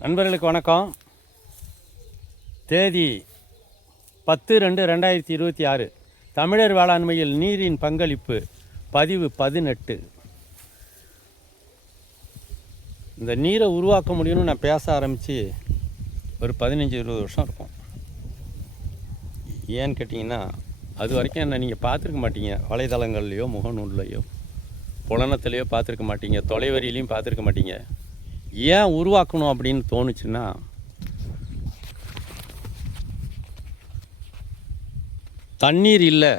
நண்பர்களுக்கு வணக்கம். தேதி பத்து ரெண்டு ரெண்டாயிரத்தி இருபத்தி ஆறு. தமிழர் வேளாண்மையில் நீரின் பங்களிப்பு பதிவு பதினெட்டு. இந்த நீரை உருவாக்க முடியும்னு நான் பேச ஆரம்பித்து ஒரு பதினஞ்சு இருபது வருஷம் இருக்கும். ஏன்னு கேட்டிங்கன்னா அது வரைக்கும் என்ன நீங்கள் பார்த்துருக்க மாட்டீங்க. வலைதளங்கள்லையோ முகநூல்லையோ புலனத்துலேயோ பார்த்துருக்க மாட்டீங்க. தொலைவரியிலையும் பார்த்துருக்க மாட்டீங்க. ஏன் உருவாக்கணும் அப்படின்னு தோணுச்சுன்னா தண்ணீர் இல்லை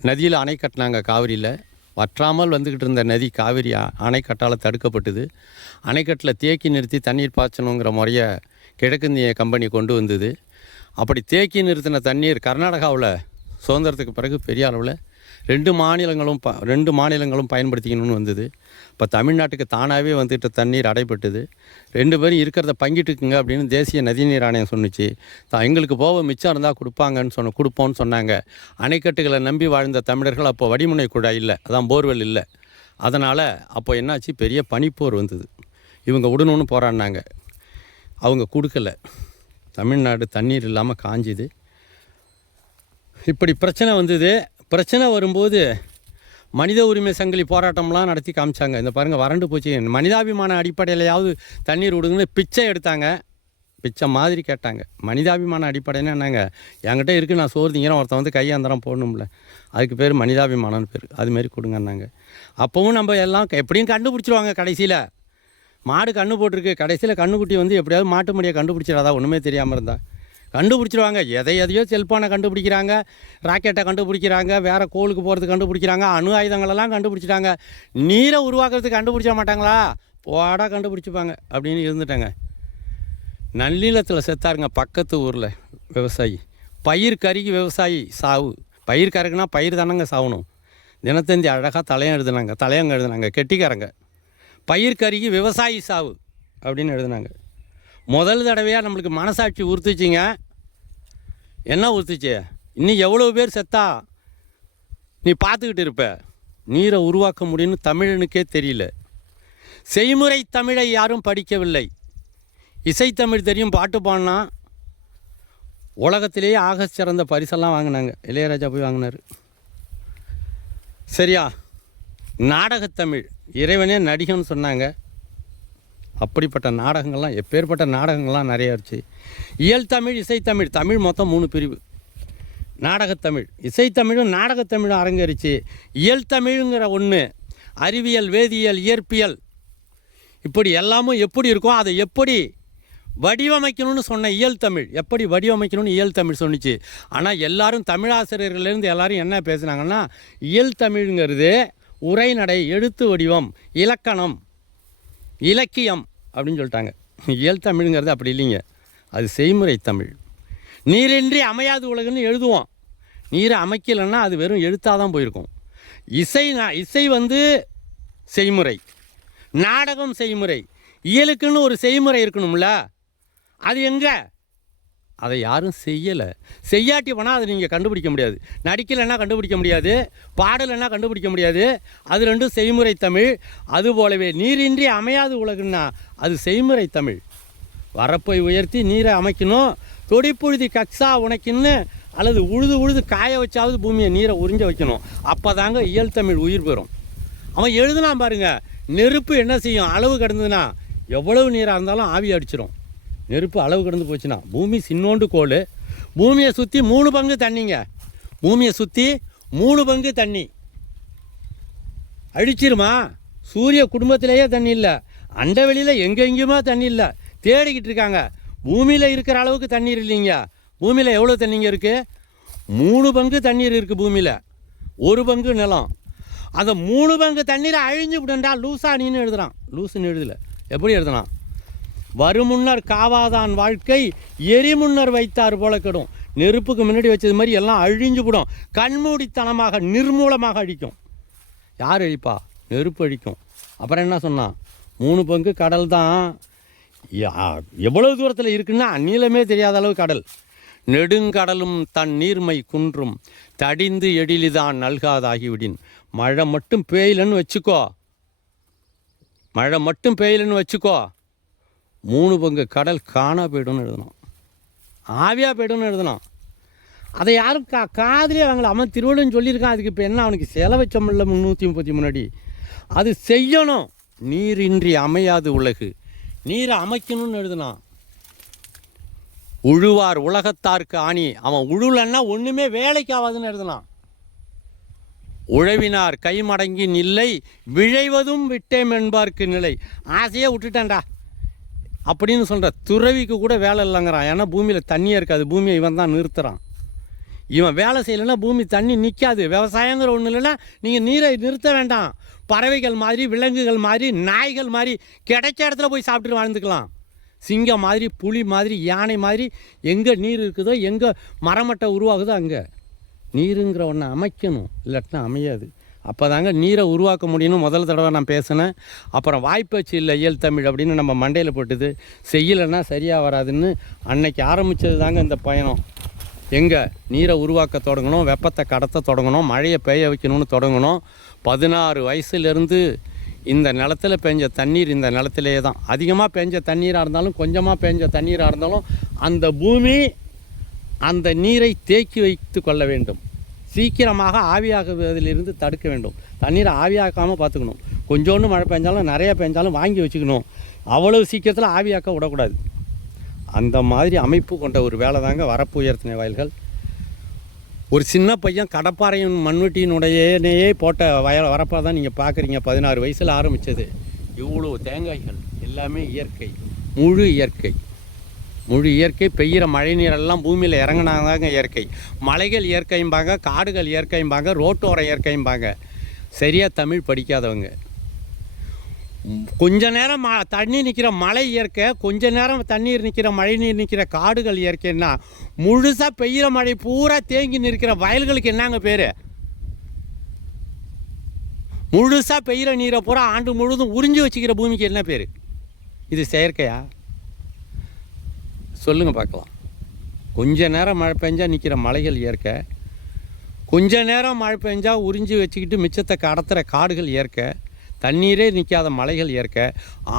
நதியில் அணை கட்டினாங்க காவிரியில். வற்றாமல் வந்துக்கிட்டு இருந்த நதி காவிரி அணைக்கட்டால் தடுக்கப்பட்டது. அணைக்கட்டில் தேக்கி நிறுத்தி தண்ணீர் பாய்ச்சணுங்கிற முறையை கிழக்கிந்திய கம்பெனி கொண்டு வந்தது. அப்படி தேக்கி நிறுத்தின தண்ணீர் கர்நாடகாவில் சுதந்திரத்துக்கு பிறகு பெரிய அளவில் ரெண்டு மாநிலங்களும் ப ரெண்டு மாநிலங்களும் பயன்படுத்திக்கணும்னு வந்தது. இப்போ தமிழ்நாட்டுக்கு தானாகவே வந்துட்டு தண்ணீர் அடைப்பட்டது ரெண்டு பேரும் இருக்கிறத பங்கிட்டுக்குங்க அப்படின்னு தேசிய நதிநீர் ஆணையம் சொன்னுச்சு. தான் எங்களுக்கு போக மிச்சம் இருந்தால் கொடுப்பாங்கன்னு சொன்ன கொடுப்போம்னு சொன்னாங்க. அணைக்கட்டுகளை நம்பி வாழ்ந்த தமிழர்கள் அப்போ வடிமுனை குழாய் இல்லை அதான் போர்வெல் இல்லை. அதனால் அப்போ என்னாச்சு? பெரிய பனிப்போர் வந்தது. இவங்க விடணும்னு போராடினாங்க. அவங்க கொடுக்கல. தமிழ்நாடு தண்ணீர் இல்லாமல் காஞ்சுது. இப்படி பிரச்சனை வந்தது. பிரச்சனை வரும்போது மனித உரிமை சங்கிலி போராட்டம்லாம் நடத்தி காமிச்சாங்க. இந்த பாருங்கள் வறண்டு போச்சு. மனிதாபிமான அடிப்படையிலையாவது தண்ணீர் விடுங்கன்னு பிச்சை எடுத்தாங்க. பிச்சை மாதிரி கேட்டாங்க. மனிதாபிமான அடிப்படைன்னா என்னங்க? என்கிட்ட இருக்குது நான் சோறு திங்கிறேன் ஒருத்தன் வந்து கையாந்தரம் போடணும்ல. அதுக்கு பேர் மனிதாபிமானம்னு பேர். அதுமாரி கொடுங்கன்னாங்க. அப்போவும் நம்ம எல்லாம் எப்படியும் கண்டுபிடிச்சிருவாங்க கடைசியில். மாடு கண்ணு போட்டிருக்கு. கடைசியில் கண்ணுக்குட்டி வந்து எப்படியாவது மாட்டு மடியை கண்டுபிடிச்சிடாதா? ஒன்றுமே தெரியாமல் இருந்தால் கண்டுபிடிச்சிருவாங்க. எதை எதையோ செல்ஃபோனை கண்டுபிடிக்கிறாங்க. ராக்கெட்டை கண்டுபிடிக்கிறாங்க. வேறு கோளுக்கு போகிறதுக்கு கண்டுபிடிக்கிறாங்க. அணு ஆயுதங்களெல்லாம் கண்டுபிடிச்சிட்டாங்க. நீரை உருவாக்குறதுக்கு கண்டுபிடிச்ச மாட்டாங்களா? போடா கண்டுபிடிச்சிப்பாங்க அப்படின்னு இருந்துட்டாங்க. நல்லீளத்தில் செத்தாருங்க பக்கத்து ஊரில் விவசாயி. பயிர் கருகி விவசாயி சாவு. பயிர் கருகுனா பயிர் தானங்க சாவணும். தினத்தந்தி அழகாக தலையம் எழுதுனாங்க. தலையங்க எழுதுனாங்க. கெட்டிக்காரங்க. பயிர் கருகி விவசாயி சாவு அப்படின்னு எழுதுனாங்க. முதல் தடவையாக நம்மளுக்கு மனசாட்சி உறுத்துச்சிங்க. என்ன ஊற்றுச்சு இன்னும் எவ்வளோ பேர் செத்தா? நீ பார்த்துக்கிட்டு இருப்ப. நீரை உருவாக்க முடியும்னு தமிழனுக்கே தெரியல. செய்முறை தமிழை யாரும் படிக்கவில்லை. இசைத்தமிழ் தெரியும் பாட்டு பாடினா. உலகத்திலேயே ஆக சிறந்த பரிசெல்லாம் வாங்கினாங்க. இளையராஜா போய் வாங்கினார். சரியா? நாடகத்தமிழ். இறைவனே நடிகன்னு சொன்னாங்க. அப்படிப்பட்ட நாடகங்கள்லாம் எப்பேற்பட்ட நாடகங்கள்லாம் நிறைய இருந்துச்சு. இயல் தமிழ் இசைத்தமிழ் தமிழ் மொத்தம் மூணு பிரிவு. நாடகத்தமிழ் இசைத்தமிழும் நாடகத்தமிழும் அரங்கரிச்சு இயல் தமிழுங்கிற ஒன்று அறிவியல் வேதியியல் இயற்பியல் இப்படி எல்லாமும் எப்படி இருக்கும் அதை எப்படி வடிவமைக்கணும்னு சொன்ன இயல் தமிழ் எப்படி வடிவமைக்கணும்னு இயல் தமிழ் சொன்னிச்சு. ஆனால் எல்லாரும் தமிழாசிரியர்கள்லேருந்து எல்லாரும் என்ன பேசுனாங்கன்னா இயல் தமிழ்ங்கிறது உரைநடை எழுத்து வடிவம் இலக்கணம் இலக்கியம் அப்படின்னு சொல்லிட்டாங்க. இயல் தமிழ்ங்கிறது அப்படி இல்லைங்க. அது செய்முறை தமிழ். நீரின்றி அமையாது உலகன்னு எழுதுவோம். நீரை அமைக்கலைன்னா அது வெறும் எழுத்தாக தான் போயிருக்கும். இசை நான் இசை வந்து செய்முறை. நாடகம் செய்முறை. இயலுக்குன்னு ஒரு செய்முறை இருக்கணும்ல. அது எங்கே? அதை யாரும் செய்யலை. செய்யாட்டி போனால் அதை நீங்கள் கண்டுபிடிக்க முடியாது. நடிக்கலைன்னா கண்டுபிடிக்க முடியாது. பாடலைன்னா கண்டுபிடிக்க முடியாது. அது ரெண்டும் செய்முறை தமிழ். அது போலவே நீரின்றி அமையாது உலகுன்னா அது செய்முறை தமிழ். வரப்பை உயர்த்தி நீரை அமைக்கணும். தொடிப்புழுதி கக்ஸா உனக்குன்னு அல்லது உழுது உழுது காய வச்சாவது பூமியை நீரை உறிஞ்ச வைக்கணும். அப்போ தாங்க இயல் தமிழ் உயிர் பெறும். அவன் எழுதுனா பாருங்க நெருப்பு என்ன செய்யும்? அளவு கிடந்ததுன்னா எவ்வளவு நீராக இருந்தாலும் ஆவி அடிச்சிடும் நெருப்பு அளவு கடந்து போச்சுன்னா பூமி சின்னோண்டு கோல் பூமியை சுற்றி மூணு பங்கு தண்ணிங்க. பூமியை சுற்றி மூணு பங்கு தண்ணி. அழிச்சிருமா? சூரிய குடும்பத்திலேயே தண்ணி இல்லை. அண்டவெளியில் எங்கெங்கேயுமா தண்ணி இல்லை. தேடிக்கிட்டு இருக்காங்க. பூமியில் இருக்கிற அளவுக்கு தண்ணீர் இல்லைங்க. பூமியில் எவ்வளோ தண்ணிங்க இருக்குது மூணு பங்கு தண்ணீர் இருக்குது பூமியில். ஒரு பங்கு நிலம். அந்த மூணு பங்கு தண்ணீரை அழிஞ்சு விடண்டா லூசா நீன்னு எழுதுறான். லூசுன்னு எழுதல. எப்படி எழுதுனான் வருமுன்னர் காவாதான் வாழ்க்கை எரிமுன்னர் வைத்தார் போல கெடும் நெருப்புக்கு முன்னாடி வச்சது மாதிரி எல்லாம் அழிஞ்சு விடும் கண்மூடித்தனமாக நிர்மூலமாக அழிக்கும். யார் அழிப்பா? நெருப்பு அழிக்கும். அப்புறம் என்ன சொன்னான் மூணு பங்கு கடல் தான். யா- எவ்வளவு தூரத்தில் இருக்குன்னா நீளமே தெரியாத அளவு கடல். நெடுங்கடலும் தன் நீர்மை குன்றும். தடிந்து எழிலிதான் நல்காதாகிவிடின். மழை மட்டும் பெய்யலன்னு வச்சுக்கோ. மழை மட்டும் பெய்யலன்னு வச்சுக்கோ. மூணு பங்கு கடல் காணா போய்டும்னு எழுதணும். ஆவியாக போய்டும்னு எழுதணும். அதை யாரும் கா காதலே அவங்கள அவன் திருவள்ளுவன் சொல்லியிருக்கான். அதுக்கு இப்போ என்ன அவனுக்கு செலவச்சமில்ல முந்நூற்றி முப்பத்தி முன்னாடி? அது செய்யணும். நீரின்றி அமையாது உலகு. நீரை அமைக்கணும்னு எழுதுனான். உழுவார் உலகத்தார்க்கு ஆணி. அவன் உழுலன்னா ஒன்றுமே வேலைக்கு ஆகாதுன்னு எழுதலாம் உழவினார் கைமடங்கி நில்லை விழைவதும் விட்டேம் என்பார்க்கு நிலை. ஆசையே விட்டுட்டேன்டா. அப்படின்னு சொல்கிற துறவிக்கு கூட வேலை இல்லைங்கிறான். ஏன்னா பூமியில் தண்ணியே இருக்காது. பூமியை இவன் தான் நிறுத்துகிறான் இவன் வேலை செய்யலைன்னா பூமி தண்ணி நிற்காது விவசாயங்கிற ஒன்று இல்லைன்னா நீங்கள் நீரை நிறுத்த வேண்டாம். பறவைகள் மாதிரி விலங்குகள் மாதிரி நாய்கள் மாதிரி கிடைச்ச இடத்துல போய் சாப்பிட்டு வாழ்ந்துக்கலாம். சிங்கம் மாதிரி புலி மாதிரி யானை மாதிரி எங்கே நீர் இருக்குதோ எங்கே மரமட்டை உருவாகுதோ அங்கே. நீருங்கிற ஒன்றை அமைக்கணும். இல்லாட்டினா அமையாது. அப்போ தாங்க நீரை உருவாக்க முடியும்னு முதல் தடவை நான் பேசினேன். அப்புறம் வாய்ப்பச்சு இல்லை இயல் தமிழ் அப்படின்னு நம்ம மண்டையில் போட்டுது. செய்யலைன்னா சரியாக வராதுன்னு அன்னைக்கு ஆரம்பித்தது தாங்க இந்த பயணம். எங்கே? நீரை உருவாக்க தொடங்கணும் வெப்பத்தை கடத்த தொடங்கணும் மழையை பெய்ய வைக்கணும்னு தொடங்கணும். பதினாறு வயசுலேருந்து இந்த நிலத்துல பெஞ்ச தண்ணீர் இந்த நிலத்திலே தான். அதிகமாக பெஞ்ச தண்ணீராக இருந்தாலும் கொஞ்சமாக பெஞ்ச தண்ணீராக இருந்தாலும் அந்த பூமி அந்த நீரை தேக்கி வைத்து கொள்ள வேண்டும். சீக்கிரமாக ஆவியாகுவதிலிருந்து தடுக்க வேண்டும். தண்ணீரை ஆவியாக்காமல் பார்த்துக்கணும். கொஞ்சோண்டு மழை பெஞ்சாலும் நிறைய பெஞ்சாலும் வாங்கி வச்சுக்கணும். அவ்வளவு சீக்கிரத்தில் ஆவியாக்க விடக்கூடாது. அந்த மாதிரி அமைப்பு கொண்ட ஒரு வேலை தாங்க வரப்பு உயர்த்தின வயல்கள். ஒரு சின்ன பையன் கடப்பாறையின் மண்வெட்டியினுடையனேயே போட்ட வயல் வரப்பாக தான் நீங்கள் பார்க்குறீங்க. பதினாறு வயசில் ஆரம்பித்தது இவ்வளோ தேங்காய்கள் எல்லாமே இயற்கை முழு இயற்கை. முழு இயற்கை பெய்கிற மழை நீரெல்லாம் பூமியில் இறங்கினாதாங்க இயற்கை. மலைகள் இயற்கைம்பாங்க காடுகள் இயற்கைம்பாங்க ரோட்டோர இயற்கைம்பாங்க. சரியாக தமிழ் படிக்காதவங்க. கொஞ்ச நேரம் ம தண்ணி நிற்கிற மழை இயற்கை கொஞ்ச நேரம் தண்ணீர் நிற்கிற மழை நீர் நிற்கிற காடுகள் இயற்கைன்னா முழுசாக பெய்கிற மழை பூரா தேங்கி நிற்கிற வயல்களுக்கு என்னங்க பேர்? முழுசாக பெய்கிற நீரை பூரா ஆண்டு முழுதும் உறிஞ்சி வச்சுக்கிற பூமிக்கு என்ன பேர்? இது செயற்கையா? சொல்லுங்கள் பார்க்கலாம். கொஞ்ச நேரம் மழை பெஞ்சால் நிற்கிற மலைகள் இயற்கை. கொஞ்ச நேரம் மழை பெஞ்சால் உறிஞ்சி வச்சுக்கிட்டு மிச்சத்தை கடத்துகிற காடுகள் இயற்கை. தண்ணீரே நிற்காத மலைகள் ஏற்க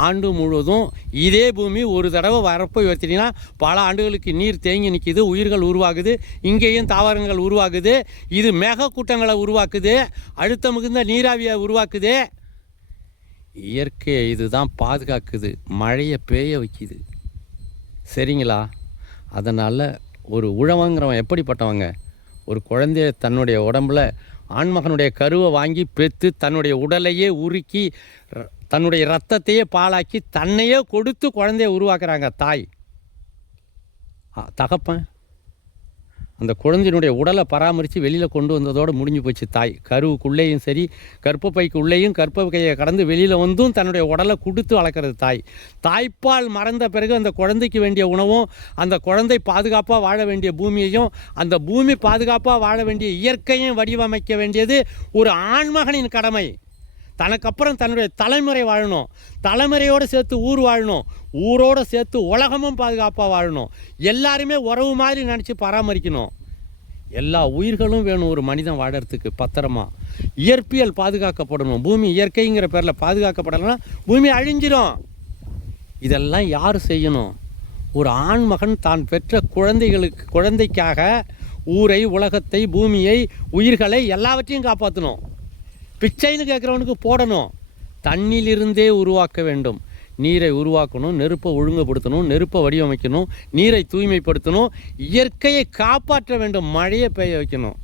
ஆண்டு முழுவதும் இதே பூமி ஒரு தடவை வரப்போய் வச்சுட்டிங்கன்னா பல ஆண்டுகளுக்கு நீர் தேங்கி நிற்கிது உயிர்கள் உருவாகுது இங்கேயும் தாவரங்கள் உருவாகுது இது மேகக்கூட்டங்களை உருவாக்குது அழுத்தம் மிகுந்த நீராவியை உருவாக்குது. இயற்கையை இதுதான் பாதுகாக்குது மழையை பெய்ய வைக்குது. சரிங்களா? அதனால் ஒரு உழவங்கிறவன் எப்படிப்பட்டவங்க? ஒரு குழந்தைய தன்னுடைய உடம்புல ஆண்மகனுடைய கருவை வாங்கி பெற்று தன்னுடைய உடலையே உருக்கி ர- தன்னுடைய ரத்தத்தையே பாலாக்கி தன்னையே கொடுத்து குழந்தைய உருவாக்குறாங்க தாய். தகப்பன் அந்த குழந்தையினுடைய உடலை பராமரித்து வெளியில் கொண்டு வந்ததோடு முடிஞ்சு போச்சு தாய். கருவுக்குள்ளேயும் சரி கற்பப்பைக்கு உள்ளேயும் கற்பப்பையை கடந்து வெளியில் வந்தும் தன்னுடைய உடலை கொடுத்து வளர்க்குறது தாய். தாய்ப்பால் மறந்த பிறகு அந்த குழந்தைக்கு வேண்டிய உணவும் அந்த குழந்தை பாதுகாப்பாக வாழ வேண்டிய பூமியையும் அந்த பூமி பாதுகாப்பாக வாழ வேண்டிய இயற்கையும் வடிவமைக்க வேண்டியது ஒரு ஆண்மகனின் கடமை. தனக்கப்புறம் தன்னுடைய தலைமுறை வாழணும். தலைமுறையோடு சேர்த்து ஊர் வாழணும். ஊரோடு சேர்த்து உலகமும் பாதுகாப்பாக வாழணும். எல்லாருமே உறவு மாதிரி நினச்சி பராமரிக்கணும். எல்லா உயிர்களும் வேணும் ஒரு மனிதன் வாழறதுக்கு பத்திரமா. இயற்பியல் பாதுகாக்கப்படணும். பூமி இயற்கைங்கிற பேரில் பாதுகாக்கப்படலைன்னா பூமி அழிஞ்சிடும் இதெல்லாம் யார் செய்யணும்? ஒரு ஆண்மகன் தான் பெற்ற குழந்தைகளுக்கு குழந்தைக்காக ஊரை உலகத்தை பூமியை உயிர்களை எல்லாவற்றையும் காப்பாற்றணும் பிச்சைன்னு கேட்குறவனுக்கு போடணும். தண்ணிலிருந்தே உருவாக்க வேண்டும். நீரை உருவாக்கணும் நெருப்பை ஒழுங்குபடுத்தணும் நெருப்பை வடிவமைக்கணும் நீரை தூய்மைப்படுத்தணும் இயற்கையை காப்பாற்ற வேண்டும் மழையை பெய்ய வைக்கணும்.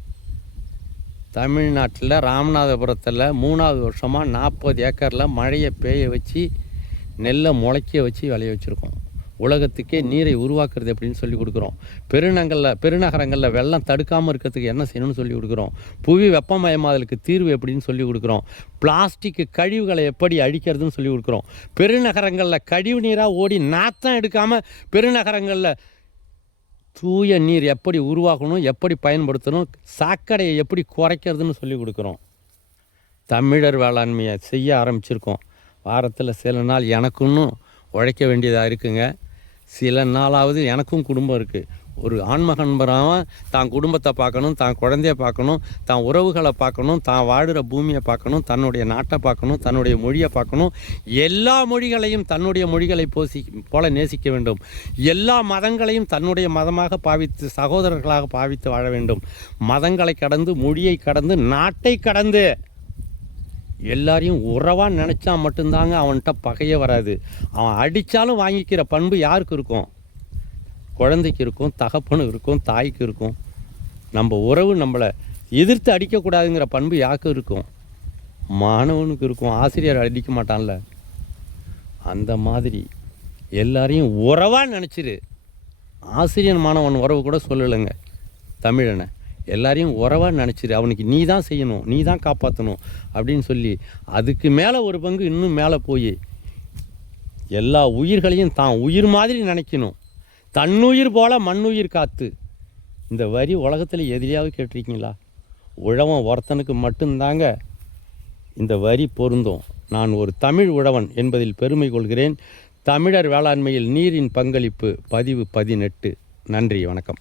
தமிழ்நாட்டில் ராமநாதபுரத்தில் மூணாவது வருஷமாக நாற்பது ஏக்கரில் மழையை பெய்ய வச்சு நெல்லை முளைக்க வச்சு விளைய வச்சுருக்கோம். உலகத்துக்கே நீரை உருவாக்குறது எப்படின்னு சொல்லி கொடுக்குறோம். பெருநகரில் பெருநகரங்களில் வெள்ளம் தடுக்காமல் இருக்கிறதுக்கு என்ன செய்யணும்னு சொல்லி கொடுக்குறோம். புவி வெப்பமயமாதலுக்கு தீர்வு எப்படின்னு சொல்லி கொடுக்குறோம். பிளாஸ்டிக் கழிவுகளை எப்படி அழிக்கிறதுன்னு சொல்லி கொடுக்குறோம். பெருநகரங்களில் கழிவு நீராக ஓடி நாத்தம் எடுக்காமல் பெருநகரங்களில் தூய நீர் எப்படி உருவாக்கணும் எப்படி பயன்படுத்தணும் சாக்கடையை எப்படி குறைக்கிறதுன்னு சொல்லி கொடுக்குறோம். தமிழர் வேளாண்மையை செய்ய ஆரம்பிச்சிருக்கோம். வாரத்தில் சில நாள் எனக்குன்னு உழைக்க வேண்டியதாக இருக்குங்க. சில நாளாவது எனக்கும் குடும்பம் இருக்குது ஒரு ஆண்மகன்பராக தான் குடும்பத்தை பார்க்கணும் தான் குழந்தைய பார்க்கணும் தான் உறவுகளை பார்க்கணும் தான் வாழுற பூமியை பார்க்கணும் தன்னுடைய நாட்டை பார்க்கணும் தன்னுடைய மொழியை பார்க்கணும். எல்லா மொழிகளையும் தன்னுடைய மொழிகளை போசி போல நேசிக்க வேண்டும். எல்லா மதங்களையும் தன்னுடைய மதமாக பாவித்து சகோதரர்களாக பாவித்து வாழ வேண்டும். மதங்களை கடந்து மொழியை கடந்து நாட்டை கடந்து எல்லாரையும் உறவாக நினச்சா மட்டும்தாங்க அவன்கிட்ட பகையே வராது. அவன் அடித்தாலும் வாங்கிக்கிற பண்பு யாருக்கு இருக்கும்? குழந்தைக்கு இருக்கும் தகப்பனு இருக்கும் தாய்க்கு இருக்கும். நம்ம உறவு நம்மளை எதிர்த்து அடிக்கக்கூடாதுங்கிற பண்பு யாருக்கு இருக்கும்? மாணவனுக்கு இருக்கும். ஆசிரியர் அடிக்க மாட்டான்ல. அந்த மாதிரி எல்லாரையும் உறவாக நினச்சிரு. ஆசிரியர் மாணவன் உறவு கூட சொல்லலைங்க. தமிழனை. எல்லாரையும் உறவாக நினச்சிரு. அவனுக்கு நீ தான் செய்யணும் நீ தான் காப்பாற்றணும் அப்படின்னு சொல்லி அதுக்கு மேலே ஒரு பங்கு இன்னும் மேலே போய் எல்லா உயிர்களையும் தான் உயிர் மாதிரி நினைக்கணும். தன்னுயிர் போல மண்ணுயிர் காத்து. இந்த வரி உலகத்தில் எதிரியாவது கேட்டிருக்கீங்களா? உழவன் ஒருத்தனுக்கு மட்டும்தாங்க இந்த வரி பொருந்தும். நான் ஒரு தமிழ் உழவன் என்பதில் பெருமை கொள்கிறேன். தமிழர் வேளாண்மையில் நீரின் பங்களிப்பு பதிவு பதினெட்டு. நன்றி வணக்கம்.